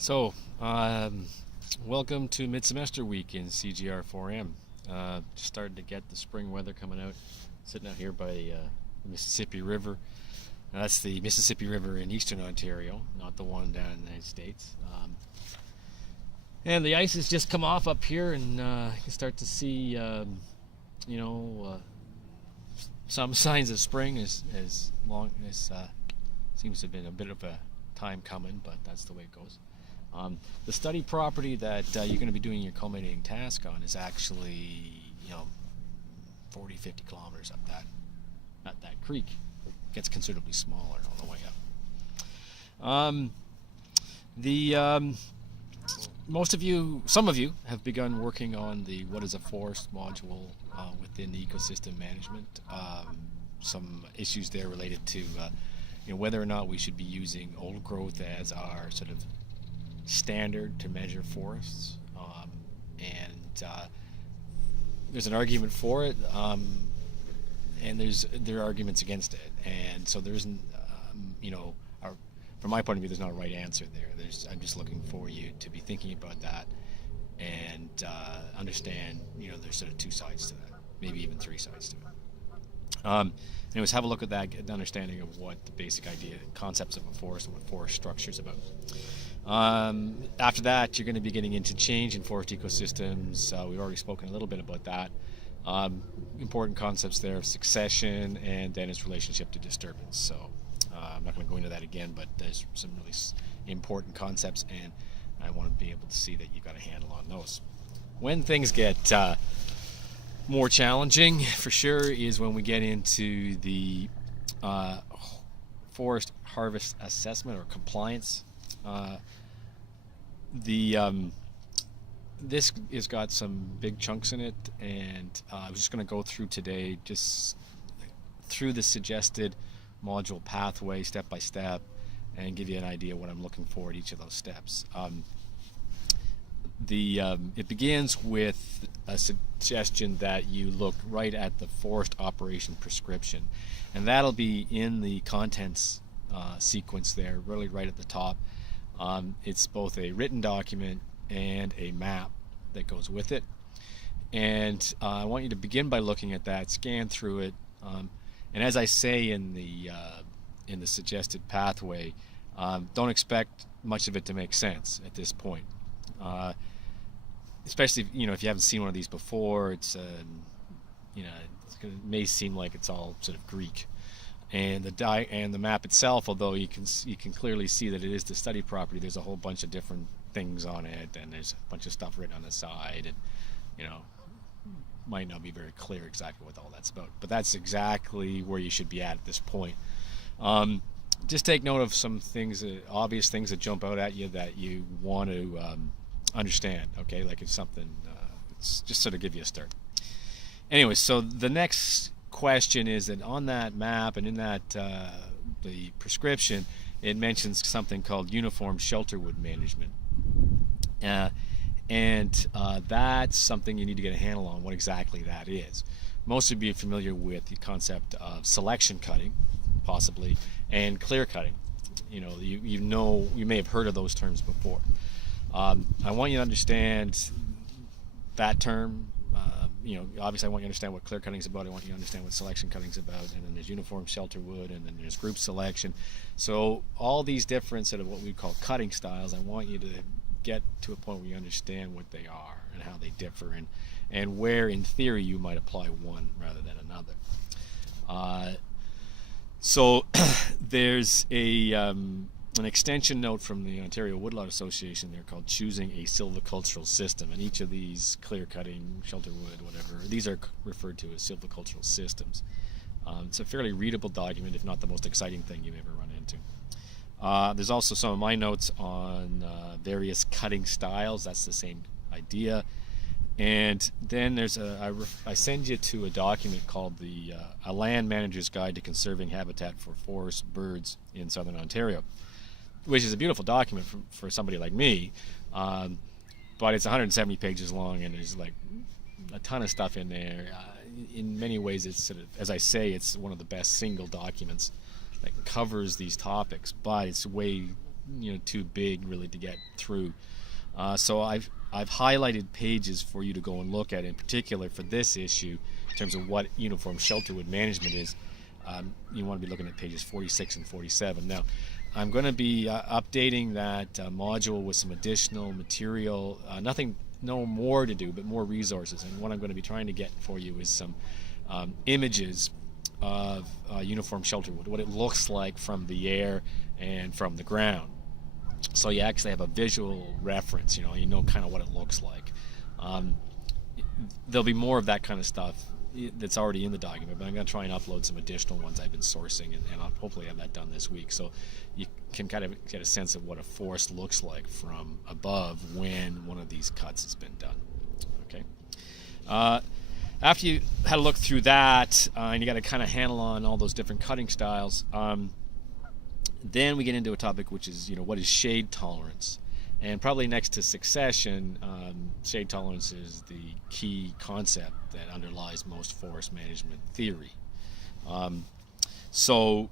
So, um, welcome to mid-semester week in CGR4M. Just starting to get the spring weather coming out. Sitting out here by the Mississippi River. Now, that's the Mississippi River in eastern Ontario, not the one down in the United States. And the ice has just come off up here, and you can start to see, you know, some signs of spring as long as seems to have been a bit of a time coming, but that's the way it goes. The study property that you're going to be doing your culminating task on is actually, 40, 50 kilometers up that creek. It gets considerably smaller on the way up. The some of you have begun working on the what is a forest module within the ecosystem management. Some issues there related to whether or not we should be using old growth as our sort of standard to measure forests, and there's an argument for it, and there are arguments against it, and so there isn't, from my point of view, there's not a right answer there. I'm just looking for you to be thinking about that and understand, there's sort of two sides to that, maybe even three sides to it. Anyways, have a look at that, get an understanding of what the basic idea, concepts of a forest and what forest structure is about. After that, you're going to be getting into change in forest ecosystems. We've already spoken a little bit about that. Important concepts there of succession and then its relationship to disturbance. So I'm not going to go into that again, but there's some really important concepts, and I want to be able to see that you've got a handle on those. When things get more challenging, for sure, is when we get into the forest harvest assessment or compliance. This has got some big chunks in it, and I was just going to go through today just through the suggested module pathway step by step and give you an idea what I'm looking for at each of those steps. It begins with a suggestion that you look right at the forest operation prescription, and that'll be in the contents sequence there, really right at the top. It's both a written document and a map that goes with it, and I want you to begin by looking at that, scan through it, and as I say in the suggested pathway, don't expect much of it to make sense at this point. Especially if you haven't seen one of these before, it may seem like it's all sort of Greek. And the map itself, although you can clearly see that it is the study property, there's a whole bunch of different things on it, and there's a bunch of stuff written on the side, and might not be very clear exactly what all that's about. But that's exactly where you should be at this point. Just take note of some things, obvious things that jump out at you that you want to understand. Okay, like it's something. It's just sort of give you a start. Anyway, so the next question is that on that map and in that the prescription, it mentions something called uniform shelterwood management, and that's something you need to get a handle on what exactly that is. Most of you are familiar with the concept of selection cutting, possibly, and clear cutting. You may have heard of those terms before. I want you to understand that term. Obviously I want you to understand what clear cutting is about. I want you to understand what selection cutting is about. And then there's uniform shelter wood, and then there's group selection. So all these different sort of what we call cutting styles, I want you to get to a point where you understand what they are and how they differ, and where in theory you might apply one rather than another. So there's an extension note from the Ontario Woodlot Association there called Choosing a Silvicultural System, and each of these clear cutting, shelter wood, whatever, these are referred to as silvicultural systems. It's a fairly readable document, if not the most exciting thing you've ever run into. There's also some of my notes on various cutting styles. That's the same idea. And then there's I send you to a document called A Land Manager's Guide to Conserving Habitat for Forest Birds in Southern Ontario, which is a beautiful document for somebody like me, but it's 170 pages long, and there's like a ton of stuff in there. In many ways, it's sort of, as I say, it's one of the best single documents that covers these topics, but it's way too big really to get through. So I've highlighted pages for you to go and look at, in particular for this issue, in terms of what uniform shelterwood management is. You want to be looking at pages 46 and 47. Now, I'm going to be updating that module with some additional material. No more to do, but more resources. And what I'm going to be trying to get for you is some images of uniform shelterwood, what it looks like from the air and from the ground. So you actually have a visual reference, you know kind of what it looks like. There'll be more of that kind of stuff that's already in the document, but I'm going to try and upload some additional ones I've been sourcing, and I'll hopefully have that done this week, so you can kind of get a sense of what a forest looks like from above when one of these cuts has been done. Okay. After you had a look through that, and you got a kind of handle on all those different cutting styles, then we get into a topic which is, what is shade tolerance? And probably next to succession, shade tolerance is the key concept that underlies most forest management theory. So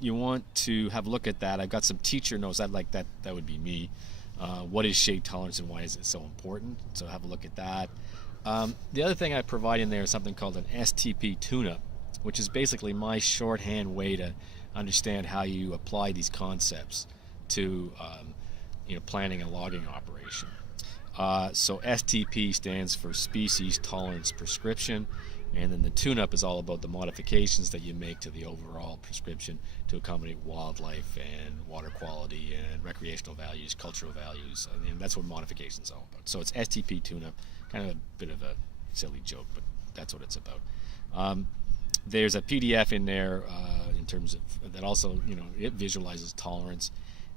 you want to have a look at that. I've got some teacher notes. I'd like that. That would be me. What is shade tolerance and why is it so important? So have a look at that. The other thing I provide in there is something called an STP tune-up, which is basically my shorthand way to understand how you apply these concepts to planning a logging operation. So STP stands for Species Tolerance Prescription, and then the tune-up is all about the modifications that you make to the overall prescription to accommodate wildlife and water quality and recreational values, cultural values, and that's what modification is all about. So it's STP tune-up, kind of a bit of a silly joke, but that's what it's about. There's a PDF in there in terms of that also, it visualizes tolerance,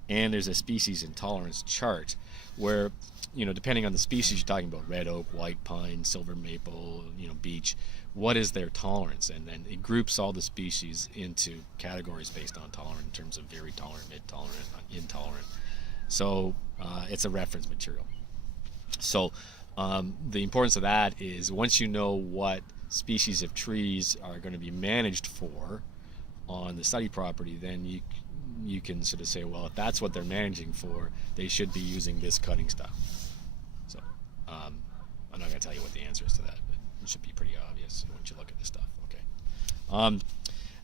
and there's a species intolerance chart where, depending on the species you're talking about, red oak, white pine, silver maple, beech, what is their tolerance? And then it groups all the species into categories based on tolerant in terms of very tolerant, mid-tolerant, intolerant. So it's a reference material. So the importance of that is once you know what species of trees are going to be managed for on the study property, then you can sort of say, well, if that's what they're managing for, they should be using this cutting style. So I'm not going to tell you what the answer is to that, but it should be pretty obvious once you look at this stuff. Okay.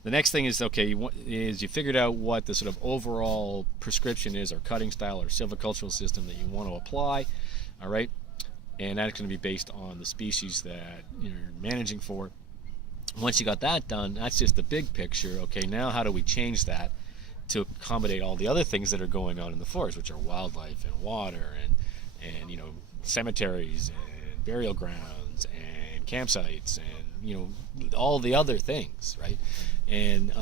The next thing is, you figured out what the sort of overall prescription is, or cutting style, or silvicultural system that you want to apply. All right. And that's going to be based on the species that you're managing for. Once you got that done, that's just the big picture. Okay, now how do we change that to accommodate all the other things that are going on in the forest, which are wildlife and water and cemeteries and burial grounds and campsites and all the other things, right? And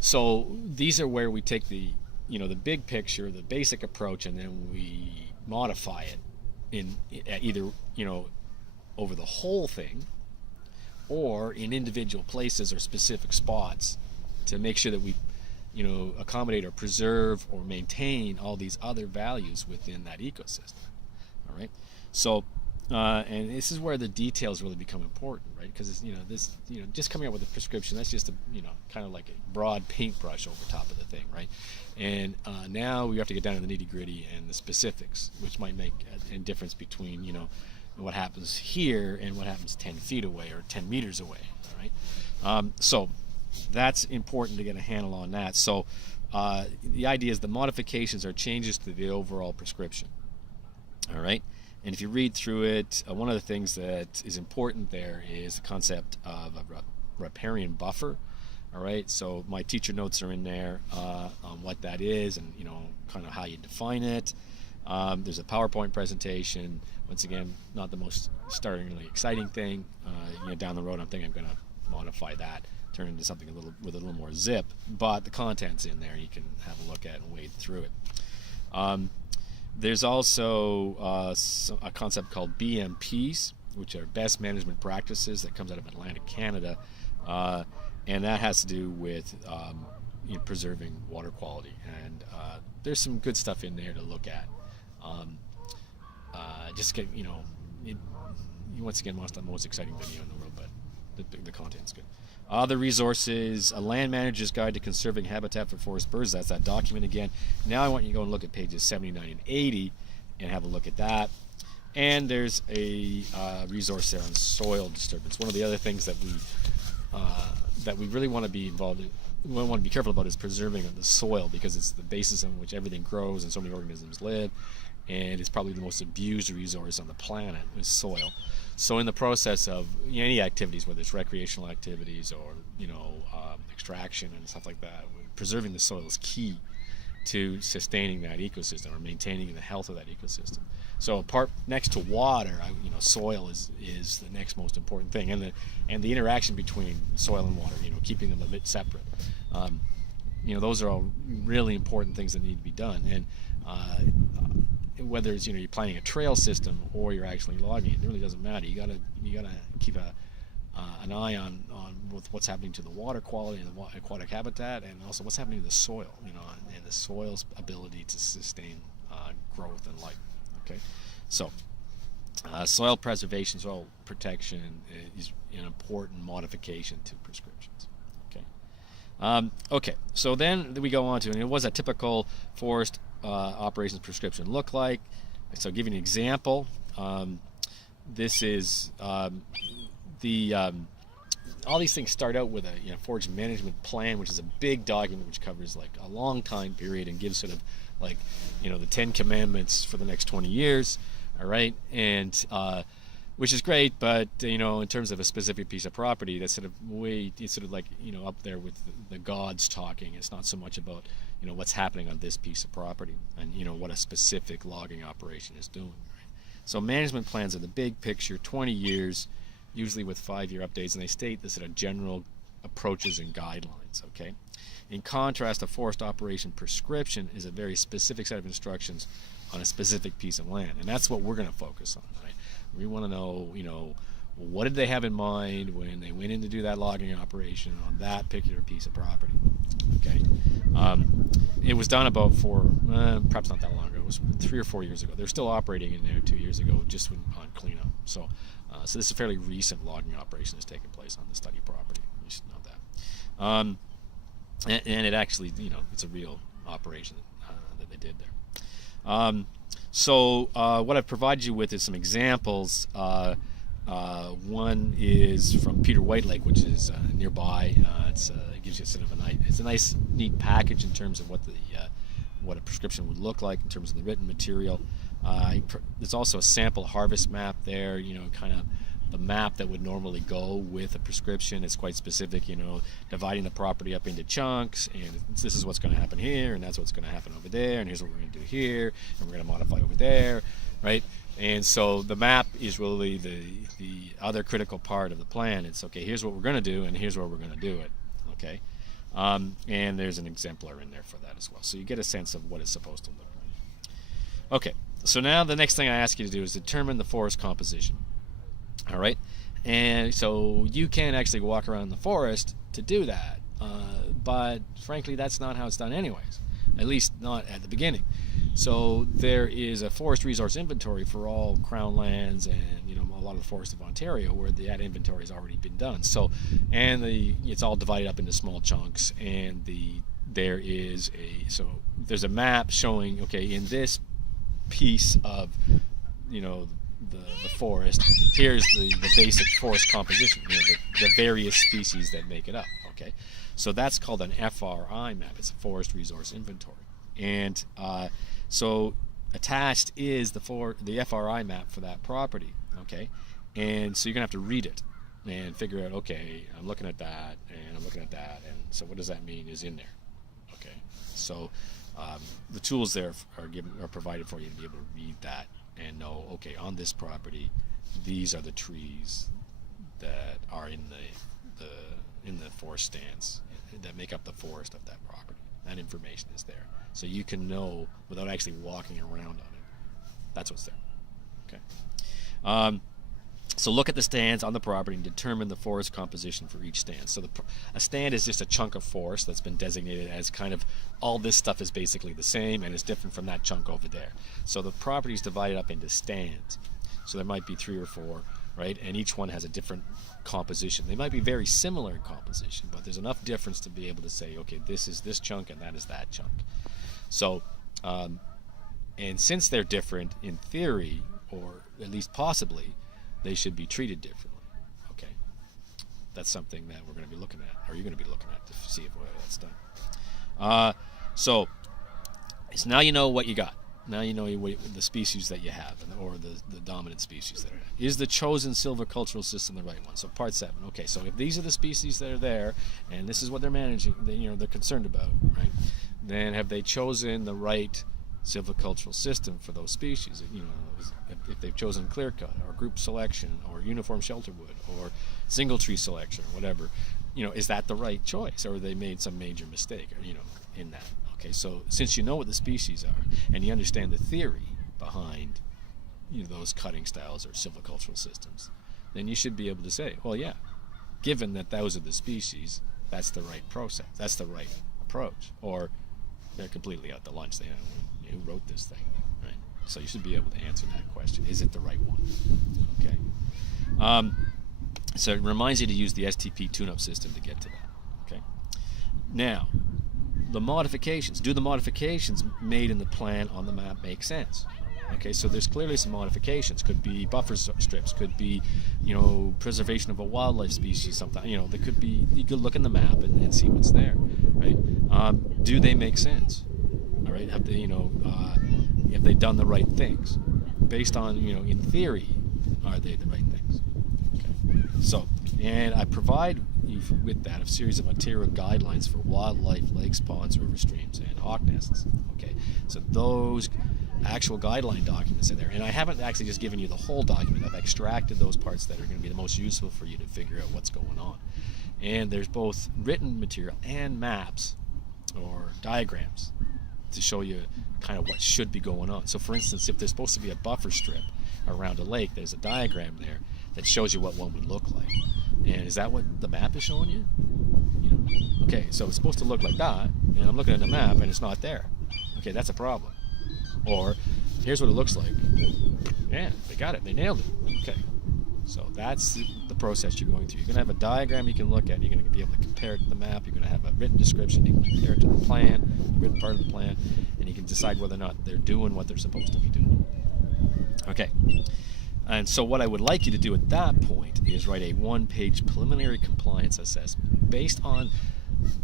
so these are where we take the the big picture, the basic approach, and then we modify it in either over the whole thing or in individual places or specific spots to make sure that we accommodate or preserve or maintain all these other values within that ecosystem. All right. So and this is where the details really become important, right? Because just coming up with a prescription, that's just kind of like a broad paintbrush over top of the thing, right? And now we have to get down to the nitty-gritty and the specifics, which might make a difference between what happens here and what happens 10 feet away or 10 meters away. All right. So that's important to get a handle on that. So the idea is the modifications are changes to the overall prescription. All right. And if you read through it, one of the things that is important there is the concept of a riparian buffer. All right, so my teacher notes are in there on what that is and kind of how you define it. There's a PowerPoint presentation. Once again, not the most startlingly exciting thing. Down the road, I'm thinking I'm going to modify that, turn it into something with a little more zip. But the content's in there. You can have a look at and wade through it. There's also a concept called BMPs, which are best management practices, that comes out of Atlantic Canada, and that has to do with preserving water quality. And there's some good stuff in there to look at. Just get once again, the most exciting video in the world, but the content's good. Other resources, A Land Manager's Guide to Conserving Habitat for Forest Birds. That's that document again. Now I want you to go and look at pages 79 and 80 and have a look at that. And there's a resource there on soil disturbance. One of the other things that we really want to be involved in, we want to be careful about, is preserving the soil, because it's the basis on which everything grows and so many organisms live, and it's probably the most abused resource on the planet is soil. So in the process of any activities, whether it's recreational activities or extraction and stuff like that, preserving the soil is key to sustaining that ecosystem or maintaining the health of that ecosystem. So apart next to water, soil is the next most important thing, and the interaction between soil and water, keeping them a bit separate. Those are all really important things that need to be done. And whether it's you're planning a trail system or you're actually logging it really doesn't matter. You gotta keep an eye on what's happening to the water quality and the aquatic habitat, and also what's happening to the soil, and the soil's ability to sustain growth and life. Okay, so soil preservation, soil protection is an important modification to prescriptions. Okay, so then we go on to, and what does a typical forest operations prescription look like? So I'll give you an example. This is all these things start out with a forest management plan, which is a big document which covers like a long time period and gives sort of like the 10 commandments for the next 20 years. All right, and which is great, but in terms of a specific piece of property, that's sort of it's sort of like up there with the gods talking. It's not so much about what's happening on this piece of property and what a specific logging operation is doing. Right? So management plans are the big picture, 20 years, usually with 5-year updates, and they state the sort of general approaches and guidelines. Okay. In contrast, a forest operation prescription is a very specific set of instructions on a specific piece of land, and that's what we're going to focus on. Right? We want to know, what did they have in mind when they went in to do that logging operation on that particular piece of property. Okay, it was done about perhaps not that long ago. It was 3 or 4 years ago. They're still operating in there 2 years ago, just on cleanup. So this is a fairly recent logging operation that's taken place on the study property. You should know that. And it actually, it's a real operation that they did there. So what I've provided you with is some examples. One is from Peter White Lake, which is nearby. It gives you sort of a nice, neat package in terms of what a prescription would look like in terms of the written material. There's also a sample harvest map there. Kind of the map that would normally go with a prescription. It's quite specific. Dividing the property up into chunks, and this is what's going to happen here, and that's what's going to happen over there, and here's what we're going to do here, and we're going to modify over there, right? And so the map is really the other critical part of the plan. It's okay, here's what we're going to do, and here's where we're going to do it. Okay, and there's an exemplar in there for that as well, so you get a sense of what it's supposed to look like. Okay, so now the next thing I ask you to do is determine the forest composition. All right, and so you can actually walk around the forest to do that, but frankly that's not how it's done anyways, at least not at the beginning. So there is a forest resource inventory for all crown lands and a lot of the forests of Ontario where that inventory has already been done. So it's all divided up into small chunks, and there's a map showing, okay, in this piece of the forest, here's the basic forest composition, the various species that make it up. Okay, so that's called an FRI map. It's a forest resource inventory, and so attached is the FRI map for that property. Okay, and so you're gonna have to read it and figure out, okay, I'm looking at that and I'm looking at that, and so what does that mean is in there. Okay, so the tools there are provided for you to be able to read that and know, okay, on this property, these are the trees that are in the forest stands that make up the forest of that property. That information is there, so you can know without actually walking around on it. That's what's there. Okay. So look at the stands on the property and determine the forest composition for each stand. So a stand is just a chunk of forest that's been designated as kind of all this stuff is basically the same and it's different from that chunk over there. So the property is divided up into stands. So there might be 3 or 4 right? And each one has a different composition. They might be very similar in composition, but there's enough difference to be able to say, okay, this is this chunk and that is that chunk. So, and since they're different in theory, or at least possibly, they should be treated differently. Okay, that's something that we're going to be looking at, or you're going to be looking at to see if that's done. So now you know what you got. Now you know the species that you have, or the dominant species that are there. Is the chosen silvicultural system the right one? So part 7. Okay, so if these are the species that are there, and this is what they're managing, they're concerned about, right? Then have they chosen the right silvicultural system for those species? If they've chosen clear cut, or group selection, or uniform shelter wood, or single tree selection, or whatever, is that the right choice, or have they made some major mistake, or in that? Okay, so since you know what the species are, and you understand the theory behind those cutting styles or silvicultural systems, then you should be able to say, well, yeah, given that those are the species, that's the right process, that's the right approach. Or they're completely out to lunch. They who wrote this thing, right? So you should be able to answer that question. Is it the right one? Okay. So it reminds you to use the STP tune-up system to get to that. Okay. Now, the modifications. Do the modifications made in the plan on the map make sense? Okay, so there's clearly some modifications. Could be buffer strips. Could be, preservation of a wildlife species. Something. There could be. You could look in the map and see what's there, right? Do they make sense? All right. Have they, have they done the right things? Based on, in theory, are they the right things? Okay. So, and I provide you with that a series of Ontario guidelines for wildlife, lakes, ponds, river streams, and hawk nests. Okay, so those actual guideline documents are there, and I haven't actually just given you the whole document. I've extracted those parts that are going to be the most useful for you to figure out what's going on. And there's both written material and maps or diagrams to show you kind of what should be going on. So for instance, if there's supposed to be a buffer strip around a lake, there's a diagram there that shows you what one would look like. And is that what the map is showing you? Okay, so it's supposed to look like that, and I'm looking at the map and it's not there. Okay, that's a problem. Or here's what it looks like. Yeah, they got it. They nailed it. Okay, so that's the process you're going through. You're going to have a diagram you can look at. You're going to be able to compare it to the map. You're going to have a written description. You can compare it to the plan, the written part of the plan, and you can decide whether or not they're doing what they're supposed to be doing. Okay. And so what I would like you to do at that point is write a one-page preliminary compliance assessment based on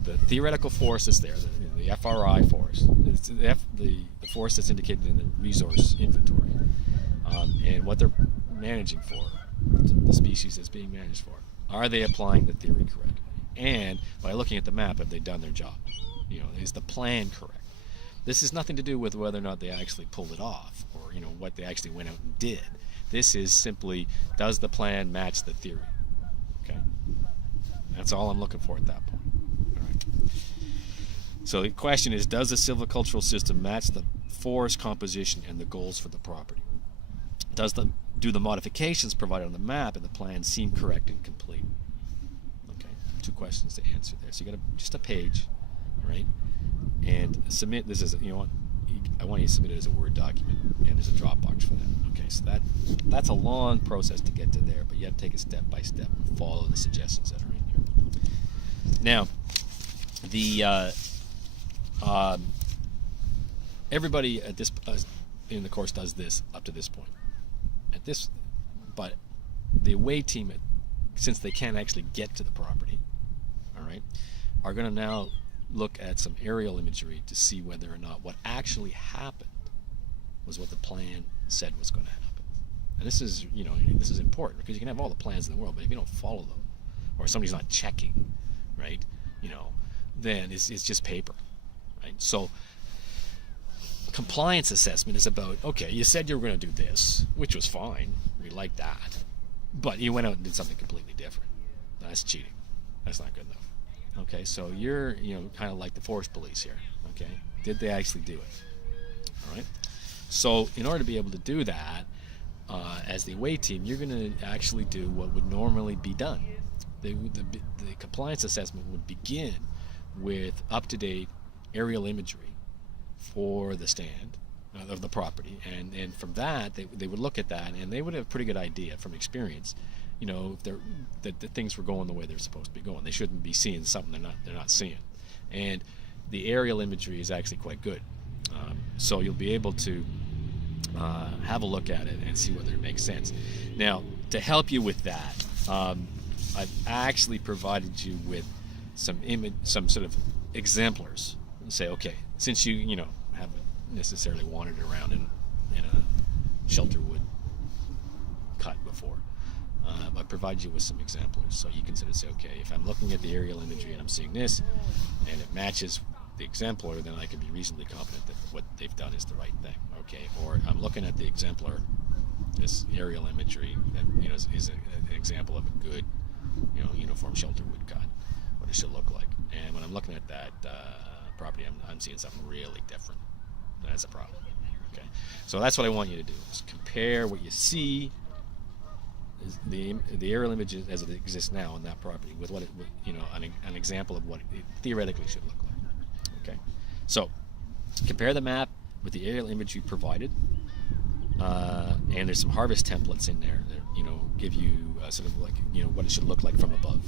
the theoretical force that's there, the FRI force, the force that's indicated in the resource inventory, and what they're managing for, the species that's being managed for. Are they applying the theory correctly? And by looking at the map, have they done their job? Is the plan correct? This has nothing to do with whether or not they actually pulled it off, or what they actually went out and did. This is simply, does the plan match the theory? Okay, that's all I'm looking for at that point. All right. So the question is, does the silvicultural system match the forest composition and the goals for the property? Do the modifications provided on the map and the plan seem correct and complete? Okay, 2 questions to answer there. So you got just a page, right? And submit this as I want you to submit it as a Word document, and there's a Dropbox for that. Okay, so that's a long process to get to there, but you have to take it step by step and follow the suggestions that are in here. Now, everybody at this in the course does this up to this point. But the away team, since they can't actually get to the property, all right, are going to now look at some aerial imagery to see whether or not what actually happened was what the plan said was going to happen. And this is important, because you can have all the plans in the world, but if you don't follow them, or somebody's not checking, right, then it's just paper, right? So compliance assessment is about, okay, you said you were going to do this, which was fine, we like that, but you went out and did something completely different. That's cheating. That's not good enough. Okay, so you're kind of like the forest police here. Okay, did they actually do it? All right. So in order to be able to do that, as the away team, you're going to actually do what would normally be done. The compliance assessment would begin with up-to-date aerial imagery for the stand, of the property, and from that they would look at that and they would have a pretty good idea from experience, if that things were going the way they're supposed to be going. They shouldn't be seeing something they're not seeing, and the aerial imagery is actually quite good. So you'll be able to have a look at it and see whether it makes sense. Now, to help you with that, I've actually provided you with some sort of exemplars. And say, okay, since you haven't necessarily wandered around in a shelter wood cut before, I provide you with some exemplars, so you can sort of say, okay, if I'm looking at the aerial imagery and I'm seeing this, and it matches the exemplar, then I can be reasonably confident that what they've done is the right thing. Okay, or I'm looking at the exemplar, this aerial imagery that is an example of a good, uniform shelter wood cut, what it should look like. And when I'm looking at that property, I'm seeing something really different. That's a problem. Okay, so that's what I want you to do: is compare what you see, the aerial image as it exists now on that property, with what an example of what it theoretically should look like. Okay, so compare the map with the aerial imagery provided, and there's some harvest templates in there that give you sort of like what it should look like from above.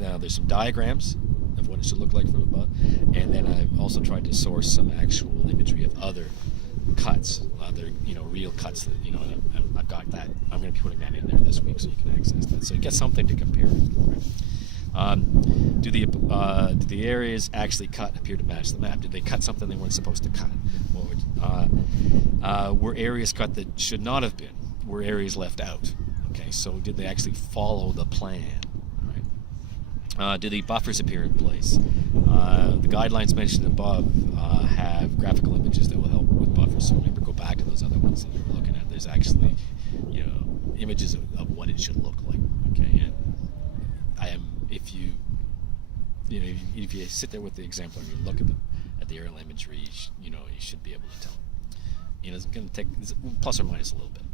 Now there's some diagrams of what it should look like from above, and then I've also tried to source some actual imagery of other cuts, other real cuts that I've got that. I'm going to be putting that in there this week so you can access that, so you get something to compare. Right? Do the areas actually cut appear to match the map? Did they cut something they weren't supposed to cut? Or were areas cut that should not have been? Were areas left out? Okay, so did they actually follow the plan? Right? Do the buffers appear in place? The guidelines mentioned above have graphical images that will help with buffers. So remember, go back to those other ones that you were looking at. There's actually, images of what it should look like. Okay, and if you sit there with the exemplar and you look at the aerial imagery, you should be able to tell. It's going to take plus or minus a little bit.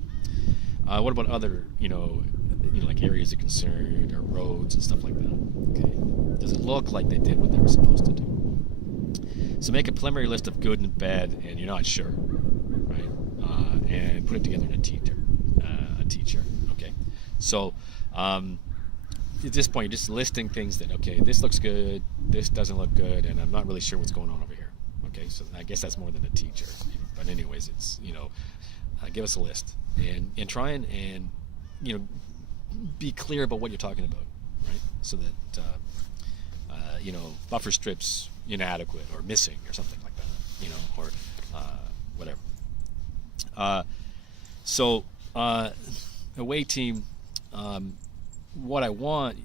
What about other, like areas of concern or roads and stuff like that? Okay, does it look like they did what they were supposed to do? So make a preliminary list of good and bad, and you're not sure, right? And put it together in a T-chart. Okay, so at this point, you're just listing things that, okay, this looks good, this doesn't look good, and I'm not really sure what's going on over here. Okay, so I guess that's more than a T-chart. But anyways, it's give us a list and try and be clear about what you're talking about, right? So that buffer strips inadequate or missing or something like that, or whatever. So away team, what I want,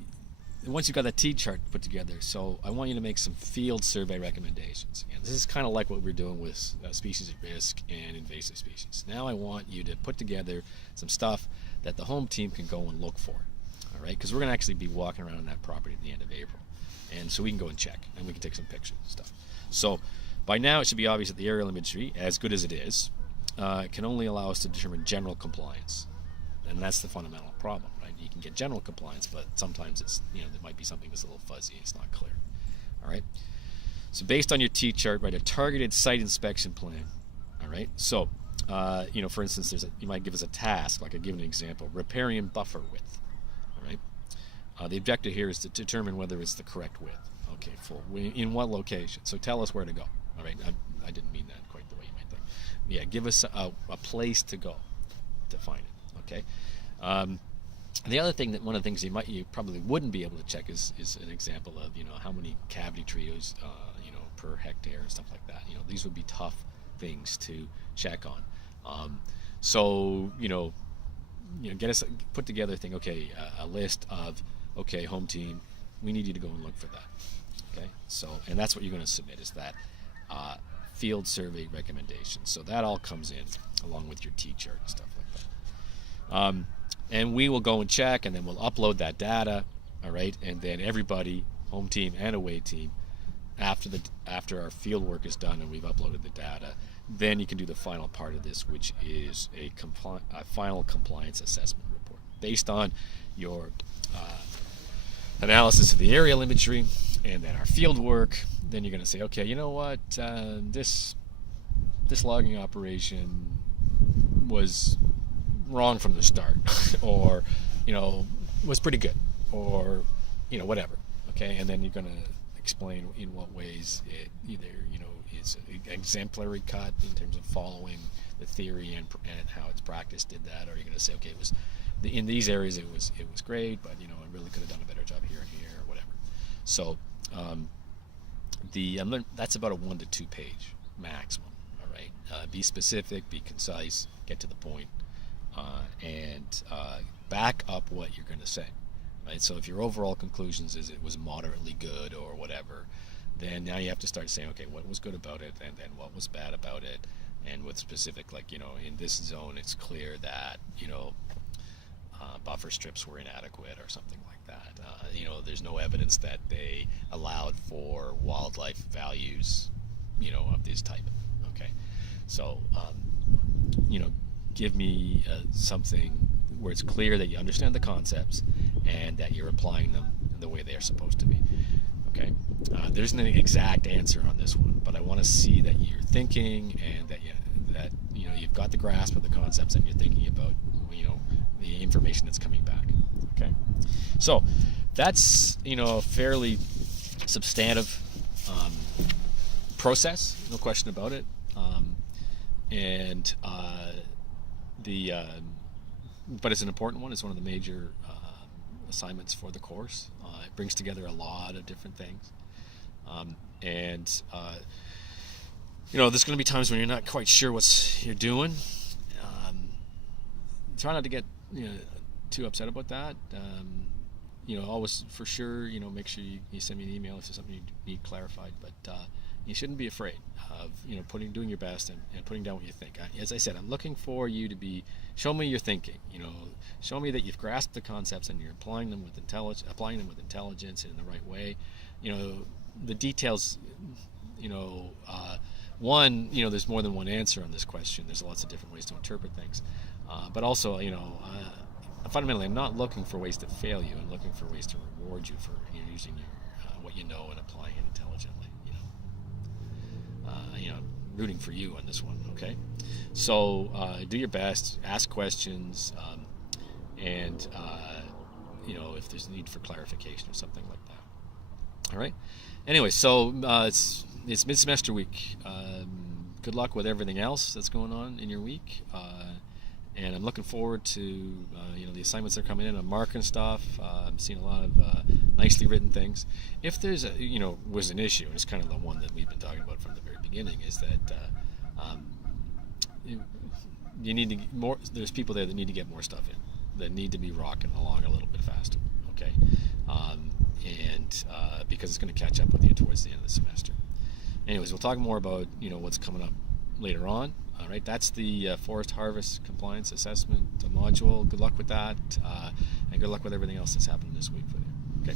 once you've got that T-chart put together, so I want you to make some field survey recommendations. And this is kind of like what we're doing with species at risk and invasive species. Now I want you to put together some stuff that the home team can go and look for, all right? Because we're going to actually be walking around on that property at the end of April, and so we can go and check, and we can take some pictures and stuff. So by now it should be obvious that the aerial imagery, as good as it is, can only allow us to determine general compliance, and that's the fundamental problem. You can get general compliance, but sometimes it's there might be something that's a little fuzzy, it's not clear. All right, so based on your T-chart, write a targeted site inspection plan. All right, so for instance, you might give us a task, like I give an example: riparian buffer width. All right, the objective here is to determine whether it's the correct width. Okay, full in what location? So tell us where to go. All right, I didn't mean that quite the way you might think. Yeah, give us a place to go to find it. Okay. The other thing, one of the things you probably wouldn't be able to check is an example of how many cavity trios per hectare and stuff like that. These would be tough things to check on. So get us put together a thing. Okay, a list of home team, we need you to go and look for that. Okay, so and that's what you're going to submit is that field survey recommendation. So that all comes in along with your T-chart and stuff like that. And we will go and check, and then we'll upload that data, all right? And then everybody, home team and away team, after our field work is done and we've uploaded the data, then you can do the final part of this, which is a final compliance assessment report based on your analysis of the aerial imagery and then our field work. Then you're going to say, okay, you know what, this this logging operation was wrong from the start, or was pretty good, or whatever. Okay, and then you're going to explain in what ways it either is an exemplary cut in terms of following the theory and how its practice did that, or you're going to say, okay, it was in these areas it was great, but I really could have done a better job here and here, or whatever. So that's about a 1 to 2 page maximum. All right, be specific, be concise, get to the point, and back up what you're going to say. Right. So if your overall conclusions is it was moderately good or whatever, then now you have to start saying, okay, what was good about it, and then what was bad about it, and with specific, like in this zone it's clear that buffer strips were inadequate or something like that. There's no evidence that they allowed for wildlife values, of this type. Okay, so give me something where it's clear that you understand the concepts and that you're applying them the way they are supposed to be. Okay, there's an exact answer on this one, but I want to see that you're thinking and that you've got the grasp of the concepts and you're thinking about the information that's coming back. Okay, so that's a fairly substantive process, no question about it, but it's an important one. It's one of the major assignments for the course. It brings together a lot of different things, there's going to be times when you're not quite sure what you're doing. Try not to get too upset about that. Always, for sure, make sure you send me an email if there's something you need clarified, but you shouldn't be afraid of doing your best and putting down what you think. As I said, I'm looking for you to show me your thinking. Show me that you've grasped the concepts and you're applying them with intelligence and in the right way. The details. There's more than one answer on this question. There's lots of different ways to interpret things, but also, fundamentally, I'm not looking for ways to fail you. I'm looking for ways to reward you for using what you know and applying it intelligently. Rooting for you on this one. Okay, so do your best, ask questions, and if there's a need for clarification or something like that. All right. Anyway, so it's mid-semester week. Good luck with everything else that's going on in your week. And I'm looking forward to the assignments that are coming in. I'm marking stuff. I'm seeing a lot of nicely written things. If there's was an issue, and it's kind of the one that we've been talking about from the very beginning, is that you need to more. There's people there that need to get more stuff in, that need to be rocking along a little bit faster. Okay, because it's going to catch up with you towards the end of the semester. Anyways, we'll talk more about what's coming up later on. All right, that's the Forest Harvest Compliance Assessment module. Good luck with that, and good luck with everything else that's happened this week for you. Okay.